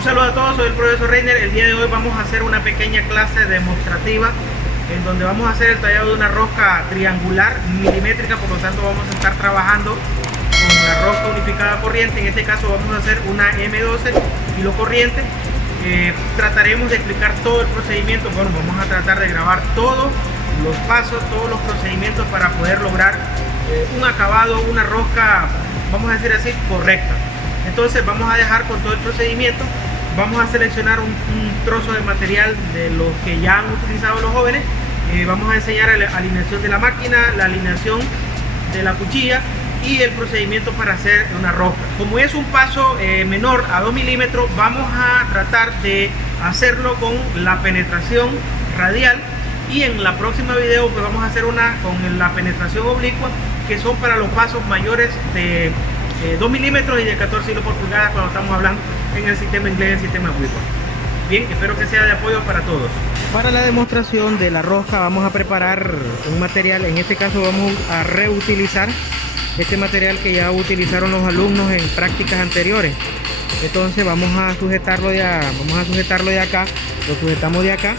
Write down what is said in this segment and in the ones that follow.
Un saludo a todos, soy el profesor Reiner. El día de hoy vamos a hacer una pequeña clase demostrativa en donde vamos a hacer el tallado de una rosca triangular milimétrica, por lo tanto vamos a estar trabajando con la rosca unificada corriente. En este caso vamos a hacer una M12 kilo corriente. Trataremos de explicar todo el procedimiento. Bueno, vamos a tratar de grabar todos los pasos, todos los procedimientos para poder lograr un acabado, una rosca, vamos a decir así, correcta. Entonces vamos a dejar con todo el procedimiento. Vamos a seleccionar un trozo de material de los que ya han utilizado los jóvenes. Vamos a enseñar la alineación de la máquina, la alineación de la cuchilla y el procedimiento para hacer una rosca. Como es un paso menor a 2 milímetros, vamos a tratar de hacerlo con la penetración radial, y en la próxima video pues vamos a hacer una con la penetración oblicua, que son para los pasos mayores de 2 milímetros y de 14 hilos por pulgada cuando estamos hablando en el sistema inglés, el sistema Whipple. Bien, espero que sea de apoyo para todos. Para la demostración de la rosca vamos a preparar un material. En este caso vamos a reutilizar este material que ya utilizaron los alumnos en prácticas anteriores. Entonces vamos a sujetarlo de acá, lo sujetamos de acá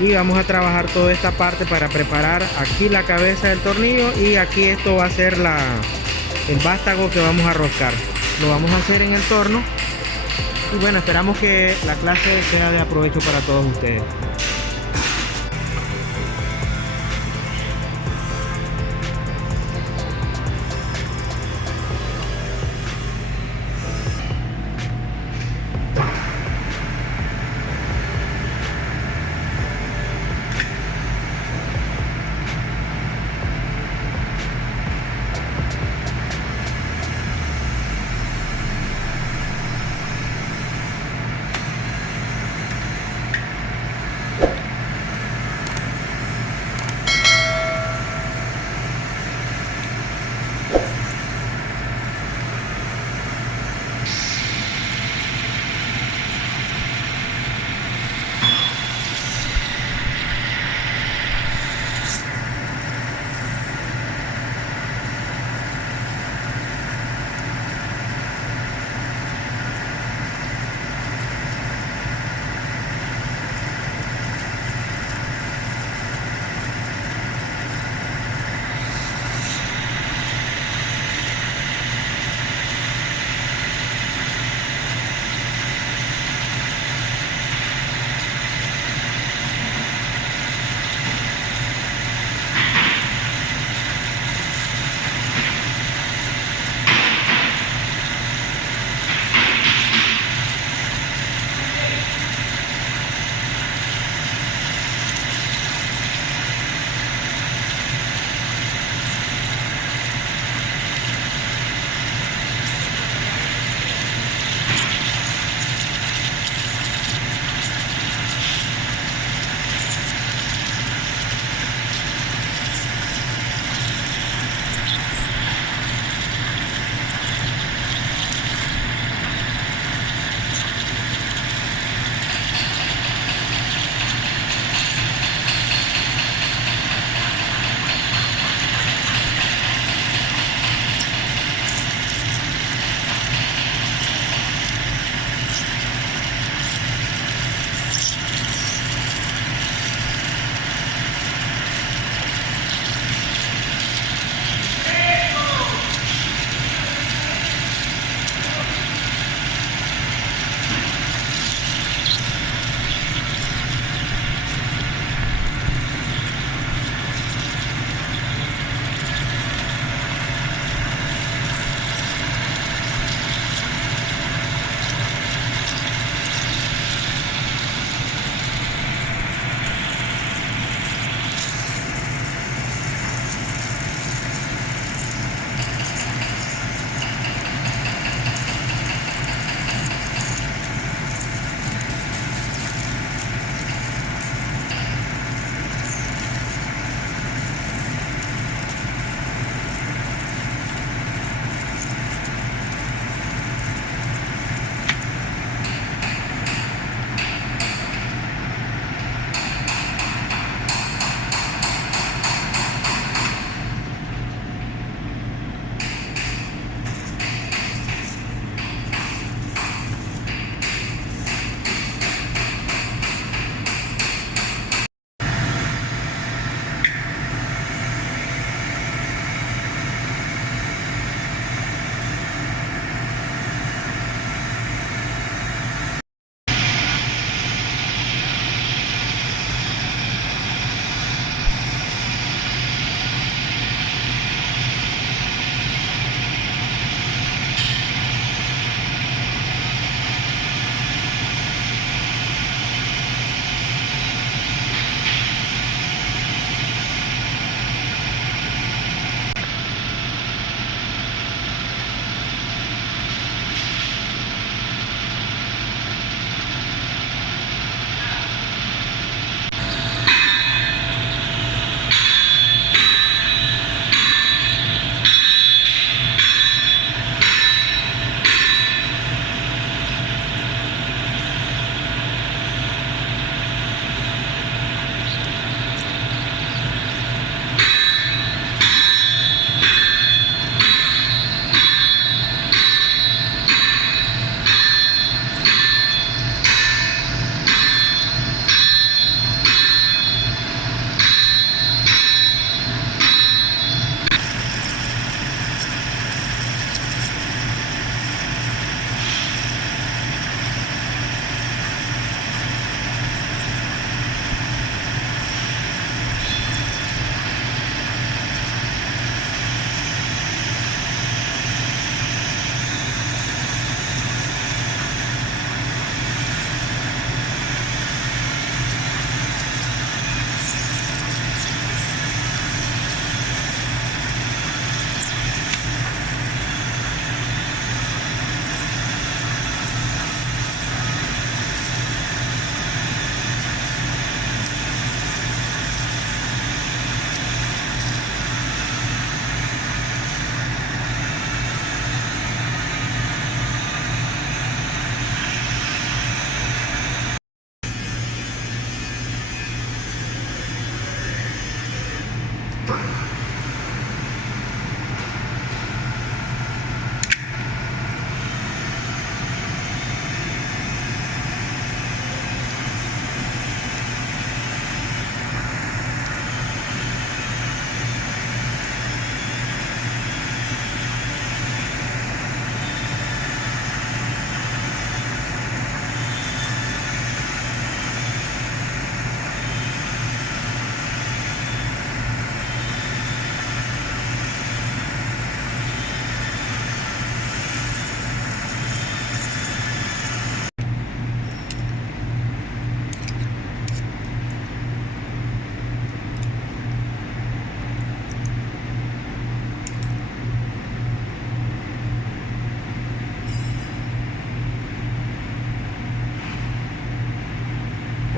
y vamos a trabajar toda esta parte para preparar aquí la cabeza del tornillo, y aquí esto va a ser el vástago que vamos a roscar. Lo vamos a hacer en el torno. Y bueno, esperamos que la clase sea de aprovecho para todos ustedes.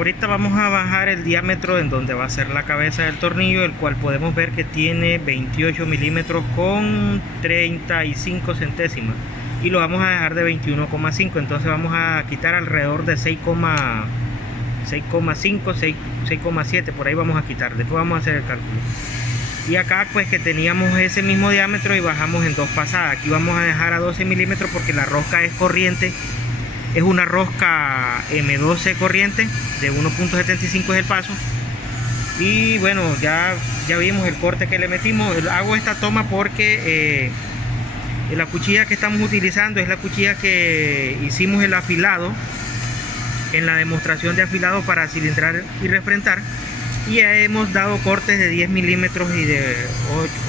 ahorita vamos a bajar el diámetro en donde va a ser la cabeza del tornillo, el cual podemos ver que tiene 28 milímetros con 35 centésimas y lo vamos a dejar de 21,5. entonces vamos a quitar alrededor de 6,5, 6,7, por ahí vamos a quitar. Después vamos a hacer el cálculo. Y acá pues que teníamos ese mismo diámetro y bajamos en 2 pasadas. Aquí vamos a dejar a 12 milímetros porque la rosca es corriente. Es una rosca M12 corriente de 1.75 es el paso. Y bueno, ya vimos el corte que le metimos. Hago esta toma porque la cuchilla que estamos utilizando es la cuchilla que hicimos el afilado en la demostración de afilado para cilindrar y refrentar. Y ya hemos dado cortes de 10 milímetros y de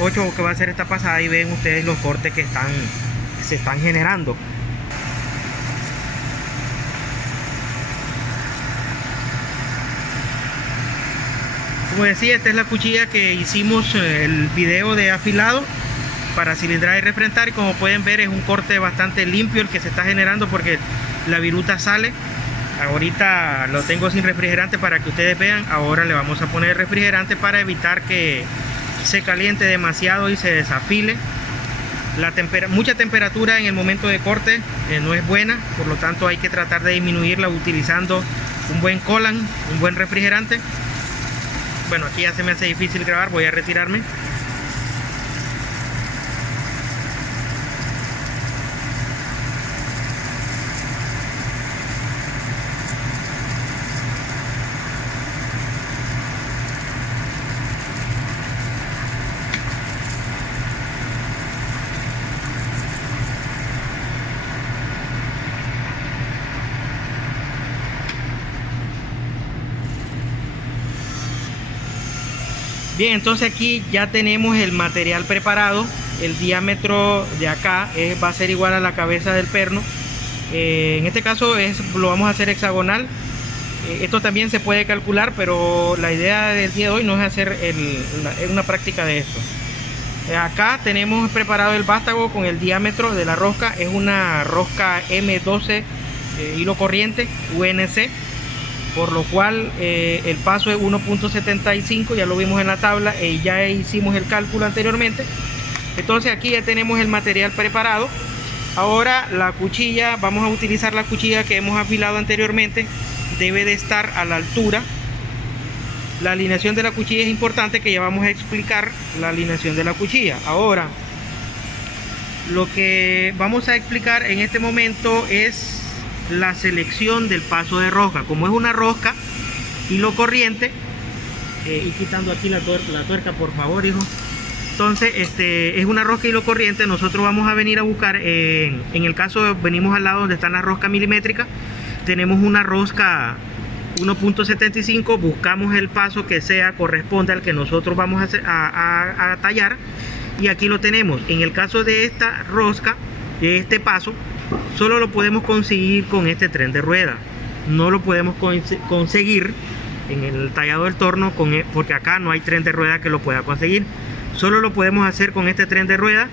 8 que va a ser esta pasada, y ven ustedes los cortes que se están generando. Como decía, esta es la cuchilla que hicimos el video de afilado para cilindrar y refrentar, y como pueden ver es un corte bastante limpio el que se está generando porque la viruta sale. Ahorita lo tengo sin refrigerante para que ustedes vean. Ahora le vamos a poner refrigerante para evitar que se caliente demasiado y se desafile. Mucha temperatura en el momento de corte no es buena, por lo tanto hay que tratar de disminuirla utilizando un buen coolant, un buen refrigerante. Bueno, aquí ya se me hace difícil grabar, voy a retirarme. Bien, entonces aquí ya tenemos el material preparado. El diámetro de acá va a ser igual a la cabeza del perno. En este caso lo vamos a hacer hexagonal. Esto también se puede calcular, pero la idea del día de hoy no es hacer una práctica de esto. Acá tenemos preparado el vástago con el diámetro de la rosca. Es una rosca M12 hilo corriente UNC, por lo cual el paso es 1.75, ya lo vimos en la tabla y ya hicimos el cálculo anteriormente. Entonces aquí ya tenemos el material preparado. Ahora la cuchilla, vamos a utilizar la cuchilla que hemos afilado anteriormente. Debe de estar a la altura. La alineación de la cuchilla es importante, que ya vamos a explicar la alineación de la cuchilla. Ahora lo que vamos a explicar en este momento es la selección del paso de rosca. Como es una rosca hilo corriente, y quitando aquí la tuerca por favor, hijo. Entonces es una rosca hilo corriente. Nosotros vamos a venir a buscar, en el caso venimos al lado donde están las roscas milimétricas, tenemos una rosca 1.75, buscamos el paso que corresponde al que nosotros vamos a tallar, y aquí lo tenemos. En el caso de esta rosca, de este paso, solo lo podemos conseguir con este tren de rueda. No lo podemos conseguir en el tallado del torno porque acá no hay tren de rueda que lo pueda conseguir. Solo lo podemos hacer con este tren de rueda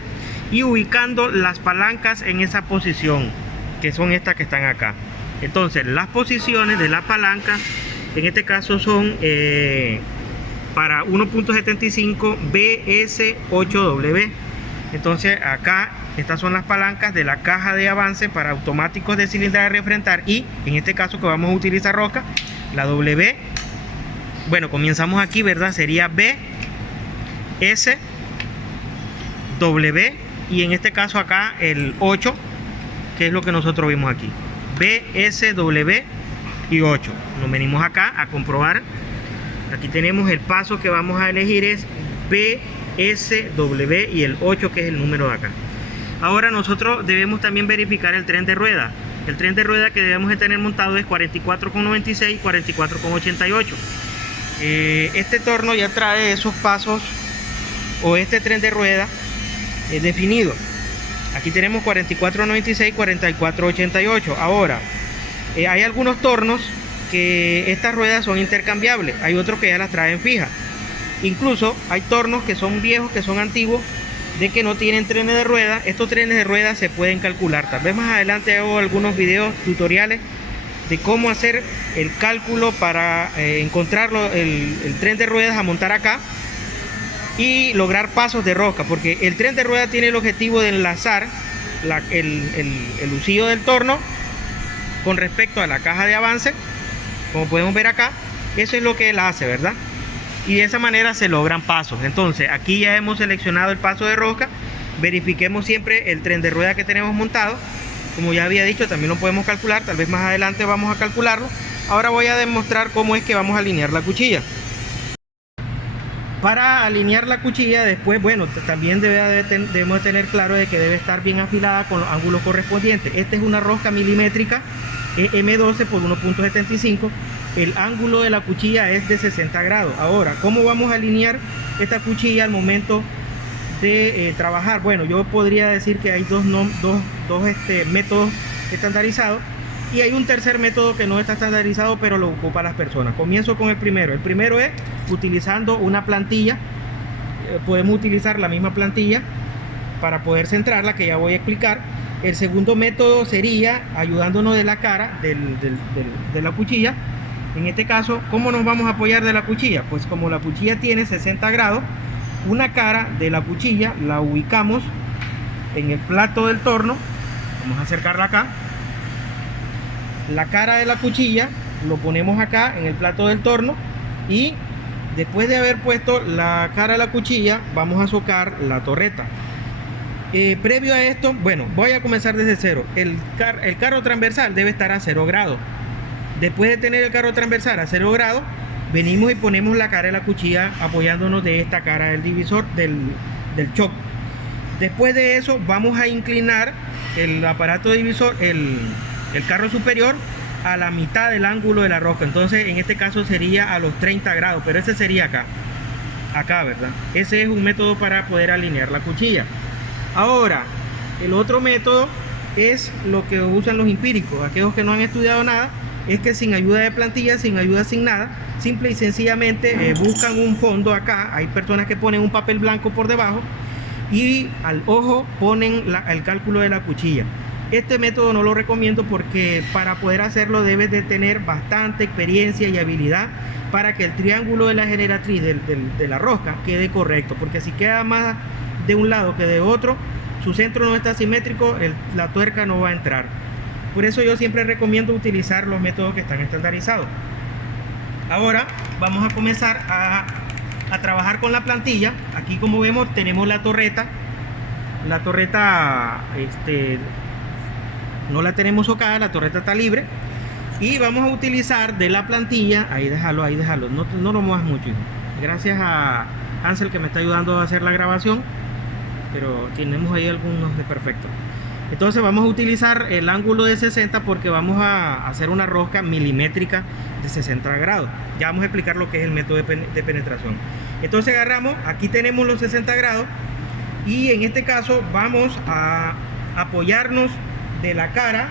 y ubicando las palancas en esa posición, que son estas que están acá. Entonces las posiciones de la palanca en este caso son para 1.75 BS8W. Entonces acá estas son las palancas de la caja de avance para automáticos de cilindrar y refrentar, y en este caso que vamos a utilizar rosca, la W, bueno, comenzamos aquí, ¿verdad? Sería B, S, W, y en este caso acá el 8, que es lo que nosotros vimos aquí, B, S, W y 8. Nos venimos acá a comprobar. Aquí tenemos el paso que vamos a elegir, es B, S, W y el 8, que es el número de acá. Ahora nosotros debemos también verificar el tren de rueda. El tren de rueda que debemos de tener montado es 44,96 y 44,88. Este torno ya trae esos pasos, o este tren de rueda definido. Aquí tenemos 44,96 y 44,88. Ahora hay algunos tornos que estas ruedas son intercambiables, hay otros que ya las traen fijas. Incluso hay tornos que son viejos, que son antiguos, de que no tienen trenes de rueda. Estos trenes de rueda se pueden calcular. Tal vez más adelante hago algunos videos tutoriales de cómo hacer el cálculo para encontrarlo, el tren de ruedas a montar acá y lograr pasos de rosca, porque el tren de ruedas tiene el objetivo de enlazar el usillo del torno con respecto a la caja de avance, como podemos ver acá. Eso es lo que él hace, ¿verdad? Y de esa manera se logran pasos. Entonces aquí ya hemos seleccionado el paso de rosca. Verifiquemos siempre el tren de rueda que tenemos montado. Como ya había dicho, también lo podemos calcular, tal vez más adelante vamos a calcularlo. Ahora voy a demostrar cómo es que vamos a alinear la cuchilla. Para alinear la cuchilla después, bueno, también debemos tener claro de que debe estar bien afilada con los ángulos correspondientes. Esta es una rosca milimétrica M12 por 1.75. El ángulo de la cuchilla es de 60 grados. Ahora, ¿cómo vamos a alinear esta cuchilla al momento de trabajar? Bueno, yo podría decir que hay dos métodos estandarizados y hay un tercer método que no está estandarizado, pero lo ocupa las personas. Comienzo con el primero. El primero es utilizando una plantilla. Podemos utilizar la misma plantilla para poder centrarla, que ya voy a explicar. El segundo método sería ayudándonos de la cara de la cuchilla. En este caso, ¿cómo nos vamos a apoyar de la cuchilla? Pues como la cuchilla tiene 60 grados, una cara de la cuchilla la ubicamos en el plato del torno. Vamos a acercarla acá. La cara de la cuchilla lo ponemos acá en el plato del torno y después de haber puesto la cara de la cuchilla vamos a socar la torreta. Previo a esto, bueno, voy a comenzar desde cero. El carro transversal debe estar a 0 grados. Después de tener el carro transversal a 0 grados, venimos y ponemos la cara de la cuchilla apoyándonos de esta cara del divisor del choc. Después de eso vamos a inclinar el aparato divisor, el carro superior a la mitad del ángulo de la rosca. Entonces en este caso sería a los 30 grados, pero ese sería acá, ¿verdad? Ese es un método para poder alinear la cuchilla. Ahora, el otro método es lo que usan los empíricos, aquellos que no han estudiado nada. Es que sin ayuda de plantilla, sin ayuda, sin nada, simple y sencillamente buscan un fondo acá. Hay personas que ponen un papel blanco por debajo y al ojo ponen el cálculo de la cuchilla. Este método no lo recomiendo porque para poder hacerlo debes de tener bastante experiencia y habilidad para que el triángulo de la generatriz de la rosca quede correcto, porque si queda más de un lado que de otro, su centro no está simétrico, la tuerca no va a entrar. Por eso yo siempre recomiendo utilizar los métodos que están estandarizados. Ahora vamos a comenzar a trabajar con la plantilla. Aquí, como vemos, tenemos la torreta. La torreta no la tenemos socada, la torreta está libre. Y vamos a utilizar de la plantilla. Ahí déjalo, no lo muevas mucho. Gracias a Ansel que me está ayudando a hacer la grabación, pero tenemos ahí algunos de perfecto. Entonces vamos a utilizar el ángulo de 60 porque vamos a hacer una rosca milimétrica de 60 grados. Ya vamos a explicar lo que es el método de penetración. Entonces agarramos, aquí tenemos los 60 grados y en este caso vamos a apoyarnos de la cara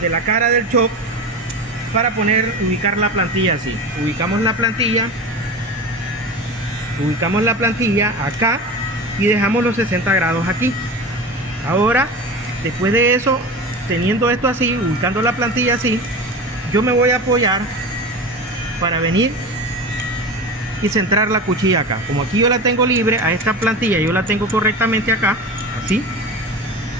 del choc para ubicar la plantilla así. Ubicamos la plantilla acá y dejamos los 60 grados aquí. Ahora, después de eso, teniendo esto así, ubicando la plantilla así, yo me voy a apoyar para venir y centrar la cuchilla acá. Como aquí yo la tengo libre, a esta plantilla yo la tengo correctamente acá, así.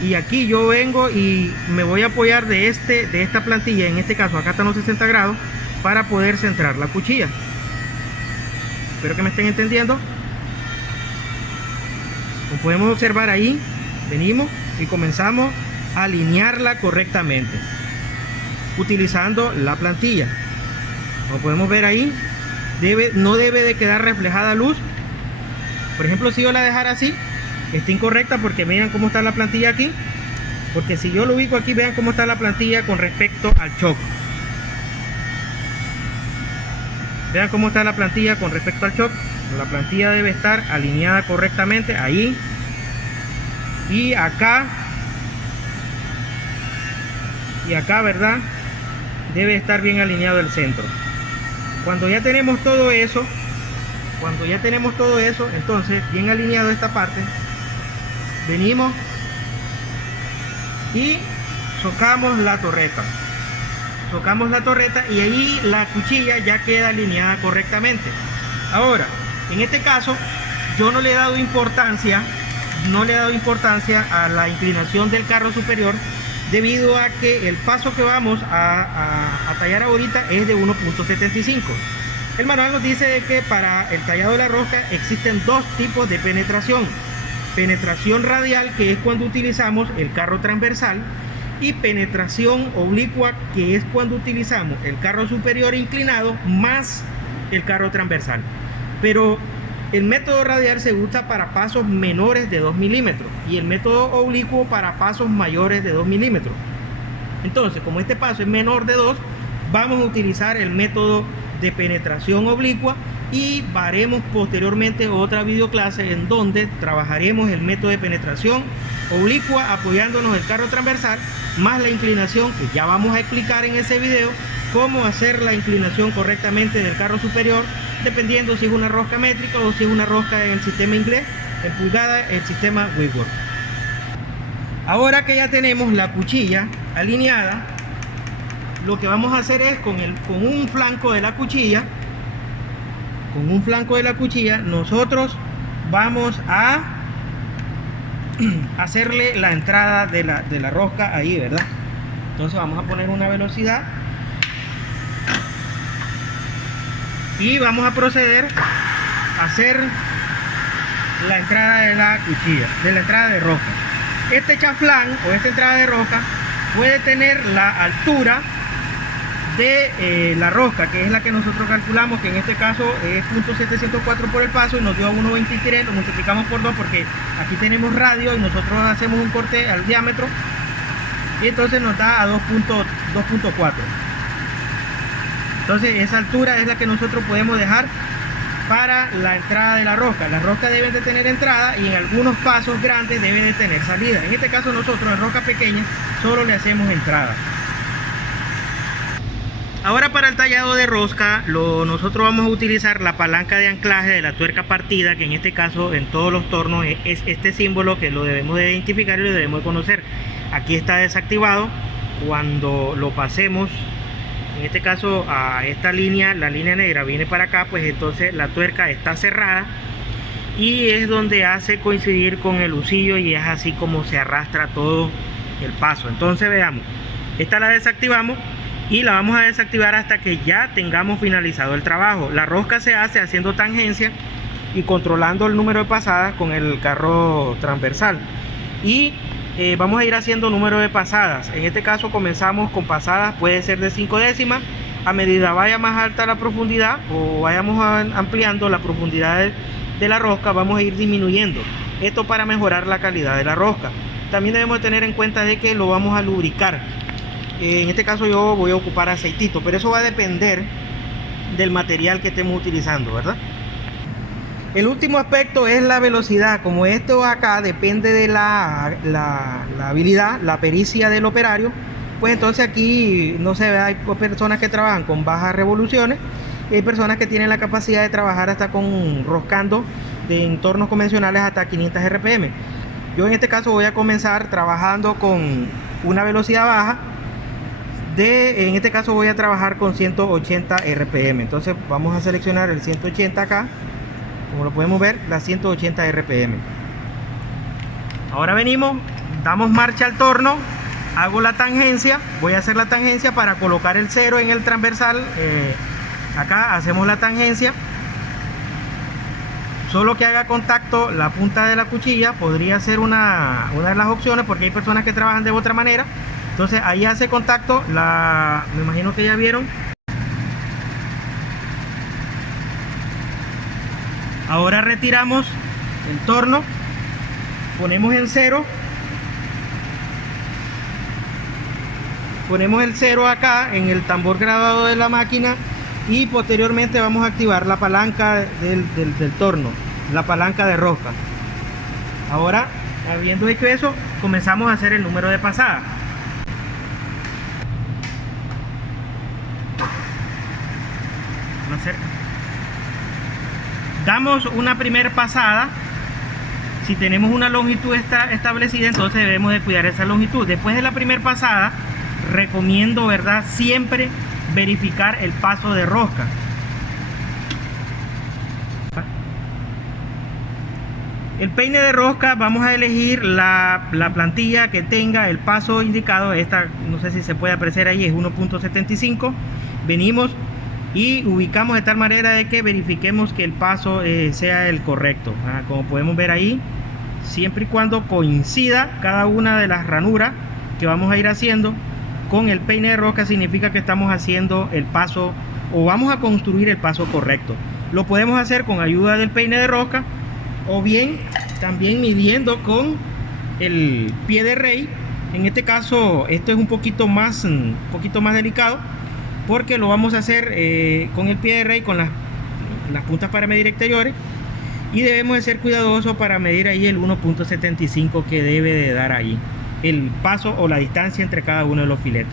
Y aquí yo vengo y me voy a apoyar de esta plantilla, en este caso acá están los 60 grados, para poder centrar la cuchilla. Espero que me estén entendiendo. Como podemos observar ahí, venimos y comenzamos a alinearla correctamente utilizando la plantilla. Como podemos ver ahí, no debe de quedar reflejada luz. Por ejemplo, si yo la dejara así, está incorrecta porque vean cómo está la plantilla aquí. Porque si yo lo ubico aquí, vean cómo está la plantilla con respecto al choc. Vean cómo está la plantilla con respecto al choc. La plantilla debe estar alineada correctamente ahí. Y acá, ¿verdad? Debe estar bien alineado el centro. Cuando ya tenemos todo eso, entonces bien alineado esta parte, venimos y socamos la torreta. tocamos la torreta y ahí la cuchilla ya queda alineada correctamente. Ahora, en este caso, yo no le he dado importancia a la inclinación del carro superior, debido a que el paso que vamos a tallar ahorita es de 1.75. El manual nos dice que para el tallado de la rosca existen dos tipos de penetración: penetración radial, que es cuando utilizamos el carro transversal, y penetración oblicua, que es cuando utilizamos el carro superior inclinado más el carro transversal. Pero el método radial se usa para pasos menores de 2 milímetros y el método oblicuo para pasos mayores de 2 milímetros. Entonces, como este paso es menor de 2, vamos a utilizar el método de penetración oblicua, y haremos posteriormente otra videoclase en donde trabajaremos el método de penetración oblicua apoyándonos el carro transversal más la inclinación, que ya vamos a explicar en ese video cómo hacer la inclinación correctamente del carro superior, dependiendo si es una rosca métrica o si es una rosca en el sistema inglés, en pulgada, el sistema Whitworth. Ahora que ya tenemos la cuchilla alineada, lo que vamos a hacer es con un flanco de la cuchilla, nosotros vamos a hacerle la entrada de la rosca ahí, ¿verdad? Entonces vamos a poner una velocidad y vamos a proceder a hacer la entrada de la cuchilla, de la entrada de rosca. Este chaflán o esta entrada de rosca puede tener la altura de la rosca, que es la que nosotros calculamos, que en este caso es .704 por el paso y nos dio 1.23, lo multiplicamos por 2 porque aquí tenemos radio y nosotros hacemos un corte al diámetro, y entonces nos da a 2.4. Entonces esa altura es la que nosotros podemos dejar para la entrada de la rosca. Las roscas deben de tener entrada y en algunos pasos grandes deben de tener salida. En este caso nosotros en rosca pequeña solo le hacemos entrada. Ahora para el tallado de rosca, nosotros vamos a utilizar la palanca de anclaje de la tuerca partida, que en este caso en todos los tornos es este símbolo que lo debemos de identificar y lo debemos de conocer. Aquí está desactivado. Cuando lo pasemos, en este caso a esta línea, la línea negra viene para acá, pues entonces la tuerca está cerrada y es donde hace coincidir con el husillo y es así como se arrastra todo el paso. Entonces veamos, esta la desactivamos y la vamos a desactivar hasta que ya tengamos finalizado el trabajo. La rosca se hace haciendo tangencia y controlando el número de pasadas con el carro transversal, y vamos a ir haciendo número de pasadas. En este caso comenzamos con pasadas, puede ser de 5 décimas. A medida vaya más alta la profundidad o vayamos ampliando la profundidad de la rosca, vamos a ir disminuyendo esto para mejorar la calidad de la rosca. También debemos tener en cuenta de que lo vamos a lubricar. En este caso yo voy a ocupar aceitito, pero eso va a depender del material que estemos utilizando, ¿verdad? El último aspecto es la velocidad. Como esto acá depende de la habilidad, la pericia del operario, pues entonces aquí no se ve, hay personas que trabajan con bajas revoluciones y hay personas que tienen la capacidad de trabajar hasta con roscando de entornos convencionales hasta 500 RPM. Yo en este caso voy a comenzar trabajando con una velocidad baja. En este caso voy a trabajar con 180 RPM. Entonces vamos a seleccionar el 180 acá, como lo podemos ver, las 180 RPM. Ahora venimos, damos marcha al torno, hago la tangencia, voy a hacer la tangencia para colocar el 0 en el transversal. Acá hacemos la tangencia, solo que haga contacto la punta de la cuchilla, podría ser una de las opciones, porque hay personas que trabajan de otra manera. Entonces ahí hace contacto, me imagino que ya vieron. Ahora retiramos el torno, ponemos en 0, ponemos el 0 acá en el tambor grabado de la máquina, y posteriormente vamos a activar la palanca del torno, la palanca de rosca. Ahora, habiendo hecho eso, comenzamos a hacer el número de pasada. Más cerca. Damos una primera pasada. Si tenemos una longitud establecida, entonces debemos de cuidar esa longitud. Después de la primera pasada, recomiendo, ¿verdad?, siempre verificar el paso de rosca. El peine de rosca, vamos a elegir la plantilla que tenga el paso indicado. Esta, no sé si se puede apreciar ahí, es 1.75. Venimos y ubicamos de tal manera de que verifiquemos que el paso sea el correcto. Como podemos ver ahí, siempre y cuando coincida cada una de las ranuras que vamos a ir haciendo con el peine de rosca, significa que estamos haciendo el paso o vamos a construir el paso correcto. Lo podemos hacer con ayuda del peine de rosca, o bien también midiendo con el pie de rey. En este caso esto es un poquito más delicado, porque lo vamos a hacer con el pie de rey, con las puntas para medir exteriores, y debemos de ser cuidadosos para medir ahí el 1.75 que debe de dar ahí el paso o la distancia entre cada uno de los filetes.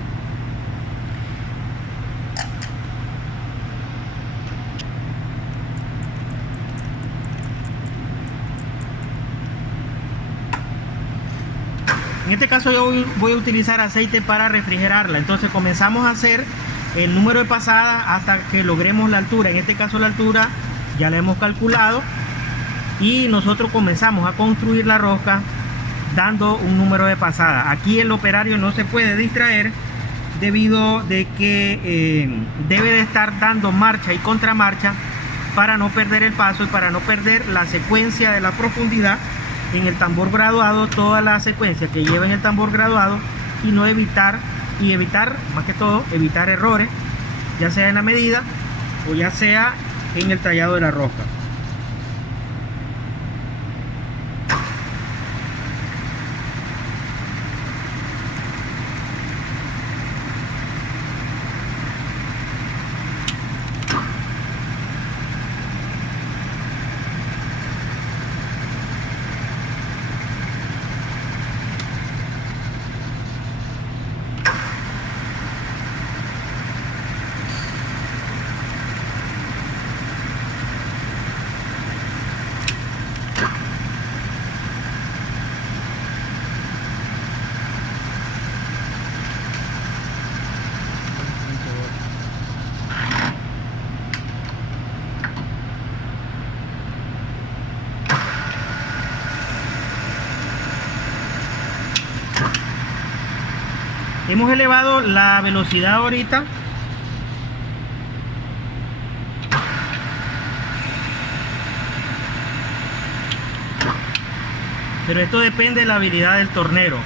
En este caso yo voy a utilizar aceite para refrigerarla. Entonces comenzamos a hacer el número de pasadas hasta que logremos la altura. En este caso la altura ya la hemos calculado, y nosotros comenzamos a construir la rosca dando un número de pasadas. Aquí el operario no se puede distraer, debido de que debe de estar dando marcha y contramarcha para no perder el paso y para no perder la secuencia de la profundidad en el tambor graduado, toda la secuencia que lleva en el tambor graduado, y no evitar más que todo evitar errores, ya sea en la medida o ya sea en el tallado de la rosca. Hemos elevado la velocidad ahorita. Pero esto depende de la habilidad del tornero.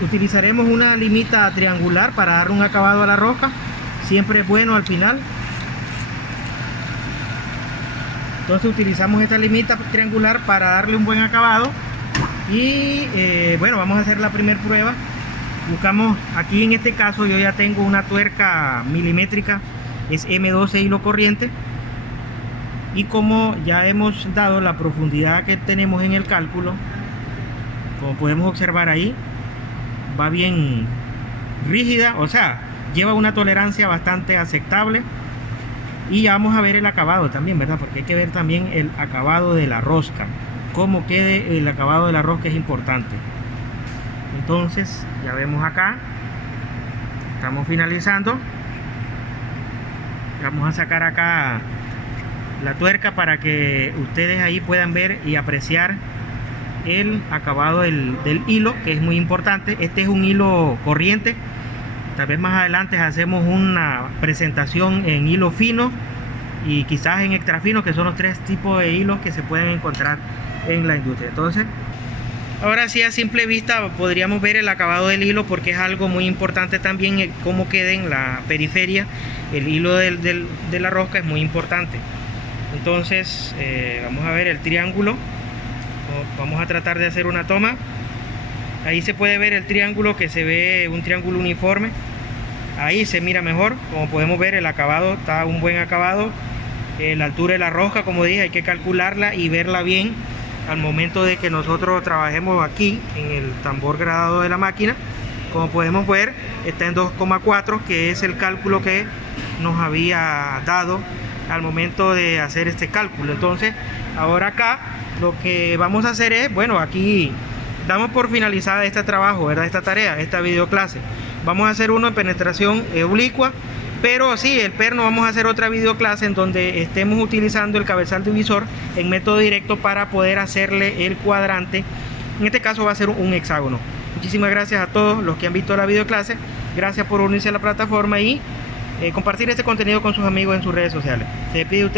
Utilizaremos una limita triangular para dar un acabado a la rosca. Siempre es bueno al final Entonces utilizamos esta limita triangular para darle un buen acabado. Y bueno, vamos a hacer la primera prueba. Buscamos aquí, en este caso yo ya tengo una tuerca milimétrica, es M12 hilo corriente, y como ya hemos dado la profundidad que tenemos en el cálculo, como podemos observar ahí, va bien rígida, o sea, lleva una tolerancia bastante aceptable. Y ya vamos a ver el acabado también, ¿verdad? Porque hay que ver también el acabado de la rosca, cómo quede el acabado de la rosca es importante. Entonces ya vemos acá, estamos finalizando. Vamos a sacar acá la tuerca para que ustedes ahí puedan ver y apreciar el acabado del hilo, que es muy importante. Este es un hilo corriente. Tal vez más adelante hacemos una presentación en hilo fino y quizás en extra fino, que son los tres tipos de hilos que se pueden encontrar en la industria. Entonces, ahora sí, a simple vista podríamos ver el acabado del hilo, porque es algo muy importante también cómo quede en la periferia. El hilo de la rosca es muy importante. Entonces vamos a ver el triángulo. Vamos a tratar de hacer una toma. Ahí se puede ver el triángulo, que se ve un triángulo uniforme. Ahí se mira mejor. Como podemos ver, el acabado está un buen acabado. La altura de la rosca, como dije, hay que calcularla y verla bien al momento de que nosotros trabajemos aquí en el tambor gradado de la máquina. Como podemos ver, está en 2,4, que es el cálculo que nos había dado al momento de hacer este cálculo. Entonces, ahora acá lo que vamos a hacer es, bueno, aquí damos por finalizada este trabajo, ¿verdad? Esta tarea, esta videoclase. Vamos a hacer uno en penetración oblicua, pero sí, el perno vamos a hacer otra videoclase en donde estemos utilizando el cabezal divisor en método directo para poder hacerle el cuadrante. En este caso va a ser un hexágono. Muchísimas gracias a todos los que han visto la videoclase. Gracias por unirse a la plataforma y compartir este contenido con sus amigos en sus redes sociales. Se despide usted.